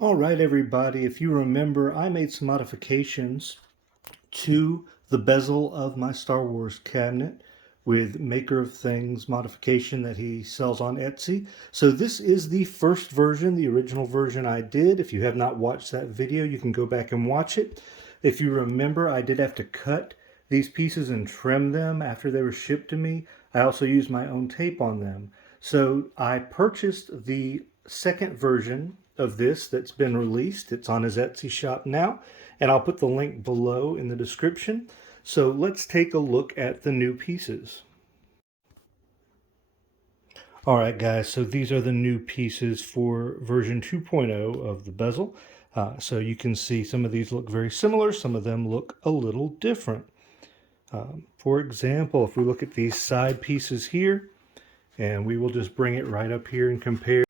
All right, everybody, if you remember, I made some modifications to the bezel of my Star Wars cabinet with Makerofthings modification that he sells on Etsy. So this is the first version, the original version I did. If you have not watched that video, you can go back and watch it. If you remember, I did have to cut these pieces and trim them after they were shipped to me. I also used my own tape on them. So I purchased the second version of this that's been released. It's on his Etsy shop now, and I'll put the link below in the description. So let's take a look at the new pieces. All right, guys, so these are the new pieces for version 2.0 of the bezel. So you can see some of these look very similar, some of them look a little different. For example, if we look at these side pieces here, and we will just bring it right up here and compare.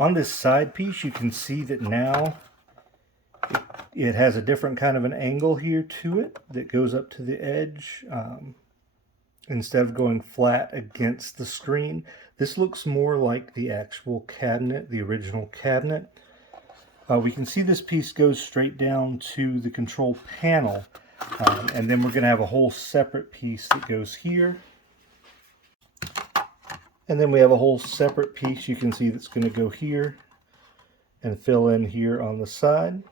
On this side piece, you can see that now it has a different kind of an angle here to it that goes up to the edge. Instead of going flat against the screen, this looks more like the actual cabinet, the original cabinet. We can see this piece goes straight down to the control panel, and then we're going to have a whole separate piece that goes here. And then we have a whole separate piece you can see that's going to go here and fill in here on the side.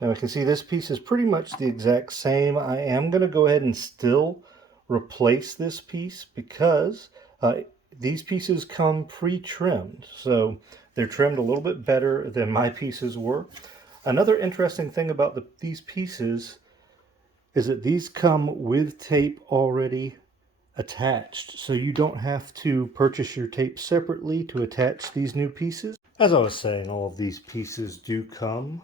Now I can see this piece is pretty much the exact same. I am going to go ahead and still replace this piece because these pieces come pre-trimmed. So they're trimmed a little bit better than my pieces were. Another interesting thing about these pieces is that these come with tape already attached, so you don't have to purchase your tape separately to attach these new pieces. As I was saying, all of these pieces do come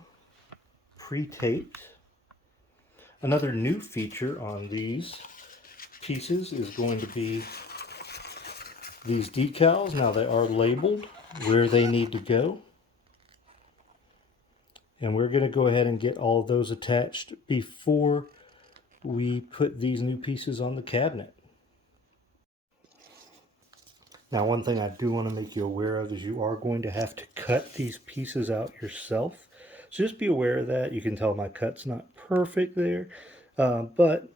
pre-taped. Another new feature on these pieces is going to be these decals. Now they are labeled where they need to go, and we're going to go ahead and get all of those attached before we put these new pieces on the cabinet. Now, one thing I do want to make you aware of is you are going to have to cut these pieces out yourself. So just be aware of that. You can tell my cut's not perfect there, but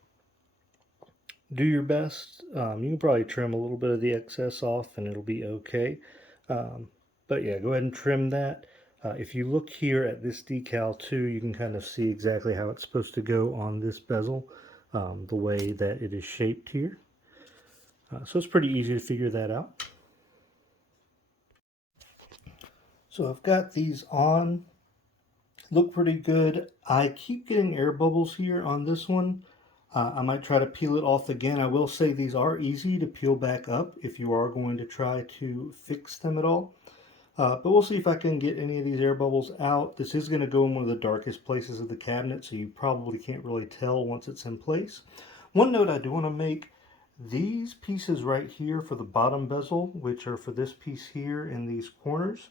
do your best. You can probably trim a little bit of the excess off and it'll be okay. But yeah, go ahead and trim that. If you look here at this decal too, you can kind of see exactly how it's supposed to go on this bezel, the way that it is shaped here. So it's pretty easy to figure that out. So I've got these on, look pretty good. I keep getting air bubbles here on this one. I might try to peel it off again. I will say these are easy to peel back up if you are going to try to fix them at all. But we'll see if I can get any of these air bubbles out. This is going to go in one of the darkest places of the cabinet, so you probably can't really tell once it's in place. One note I do want to make, these pieces right here for the bottom bezel, which are for this piece here in these corners,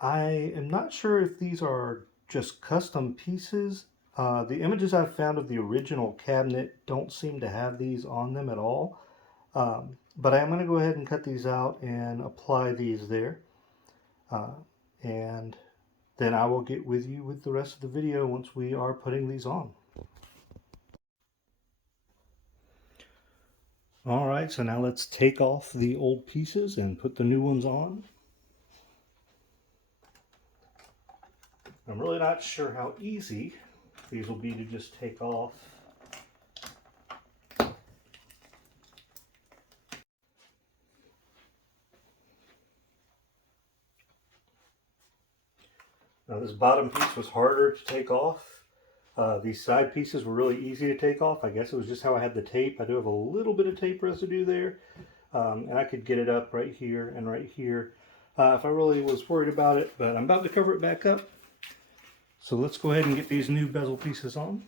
I am not sure if these are just custom pieces. The images I've found of the original cabinet don't seem to have these on them at all. But I am going to go ahead and cut these out and apply these there. And then I will get with you with the rest of the video once we are putting these on. Alright, so now let's take off the old pieces and put the new ones on. I'm really not sure how easy these will be to just take off. Now this bottom piece was harder to take off. These side pieces were really easy to take off. I guess it was just how I had the tape. I do have a little bit of tape residue there. And I could get it up right here and right here if I really was worried about it. But I'm about to cover it back up. So let's go ahead and get these new bezel pieces on.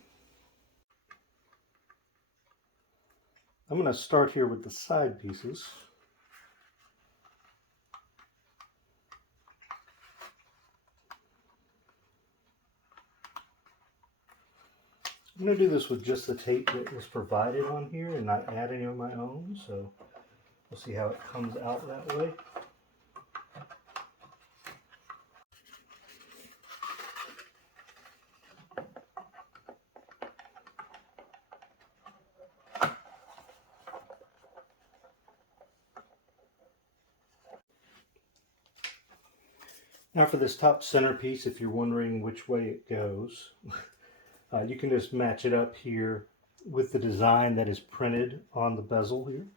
I'm going to start here with the side pieces. I'm going to do this with just the tape that was provided on here and not add any of my own, so we'll see how it comes out that way. Now for this top centerpiece, if you're wondering which way it goes, you can just match it up here with the design that is printed on the bezel here.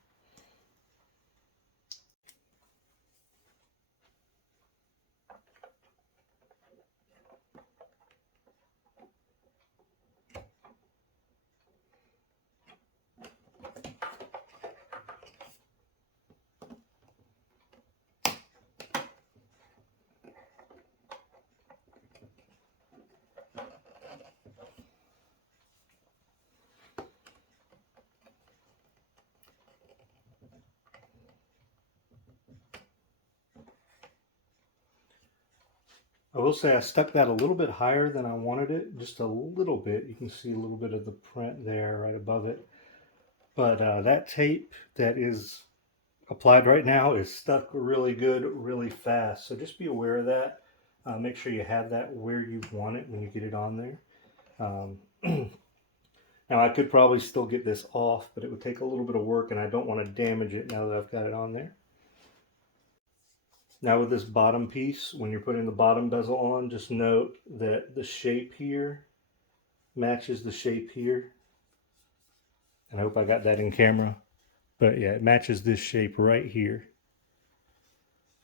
I will say I stuck that a little bit higher than I wanted it, just a little bit. You can see a little bit of the print there right above it. But that tape that is applied right now is stuck really good, really fast. So just be aware of that. Make sure you have that where you want it when you get it on there. Now I could probably still get this off, but it would take a little bit of work and I don't want to damage it now that I've got it on there. Now with this bottom piece, when you're putting the bottom bezel on, just note that the shape here matches the shape here. And I hope I got that in camera. But yeah, it matches this shape right here.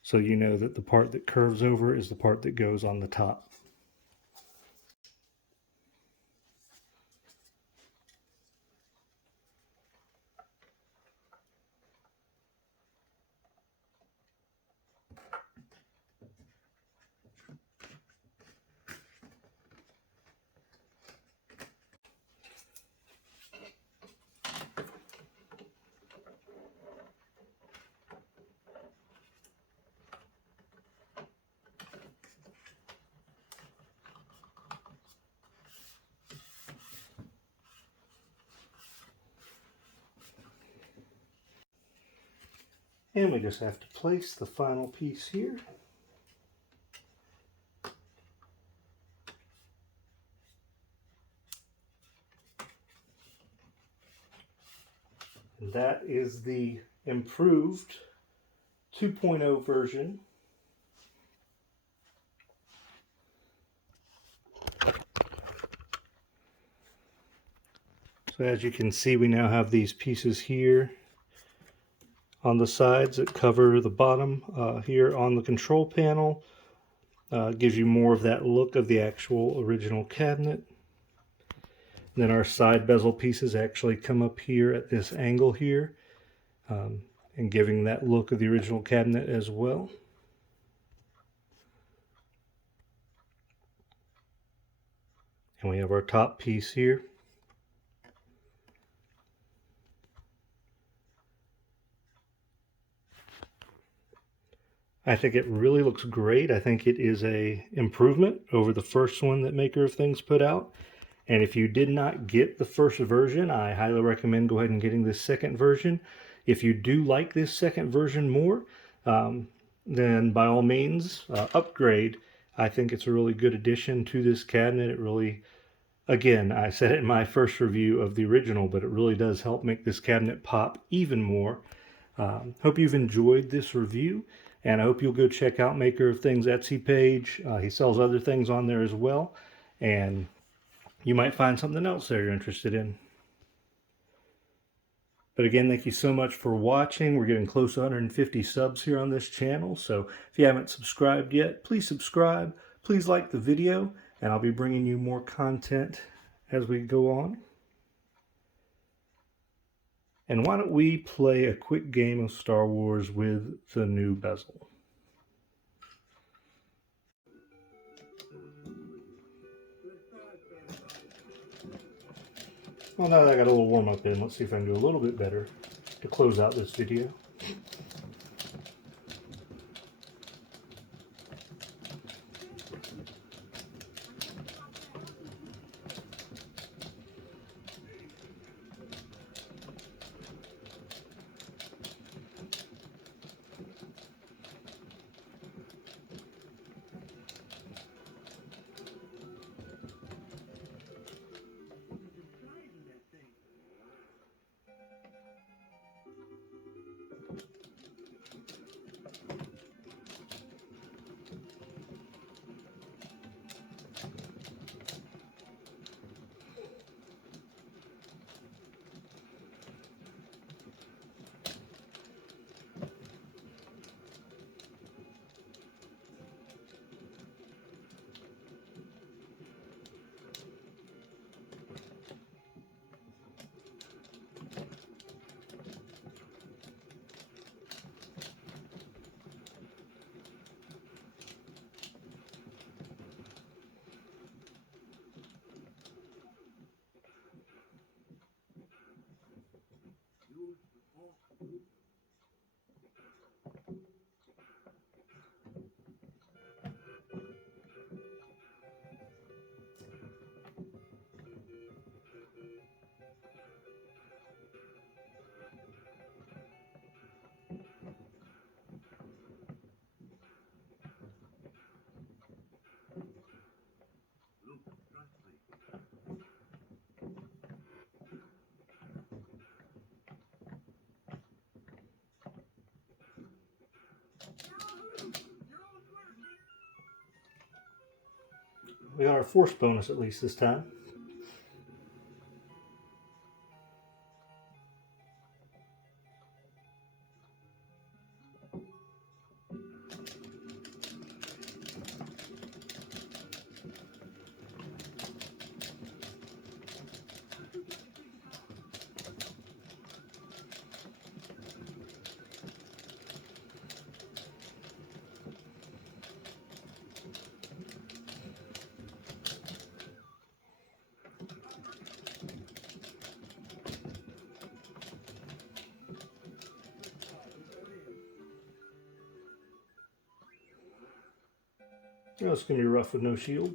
So you know that the part that curves over is the part that goes on the top. And we just have to place the final piece here. And that is the improved 2.0 version. So as you can see, we now have these pieces here on the sides that cover the bottom here on the control panel. Gives you more of that look of the actual original cabinet. And then our side bezel pieces actually come up here at this angle here, and giving that look of the original cabinet as well. And we have our top piece here. I think it really looks great. I think it is a improvement over the first one that Makerofthings put out. And if you did not get the first version, I highly recommend go ahead and getting this second version. If you do like this second version more, then by all means, upgrade. I think it's a really good addition to this cabinet. It really, again, I said it in my first review of the original, but it really does help make this cabinet pop even more. Hope you've enjoyed this review, and I hope you'll go check out Makerofthings' Etsy page. He sells other things on there as well, and you might find something else there you're interested in. But again, thank you so much for watching. We're getting close to 150 subs here on this channel, so if you haven't subscribed yet, please subscribe. Please like the video, and I'll be bringing you more content as we go on. And why don't we play a quick game of Star Wars with the new bezel. Well, now that I got a little warm up in, let's see if I can do a little bit better to close out this video. We got our force bonus at least this time. Oh, it's going to be rough with no shield.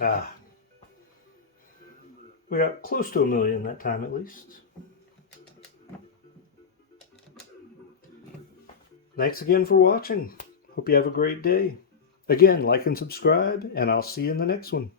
Ah. We got close to 1 million that time at least. Thanks again for watching. Hope you have a great day. Again, like and subscribe, and I'll see you in the next one.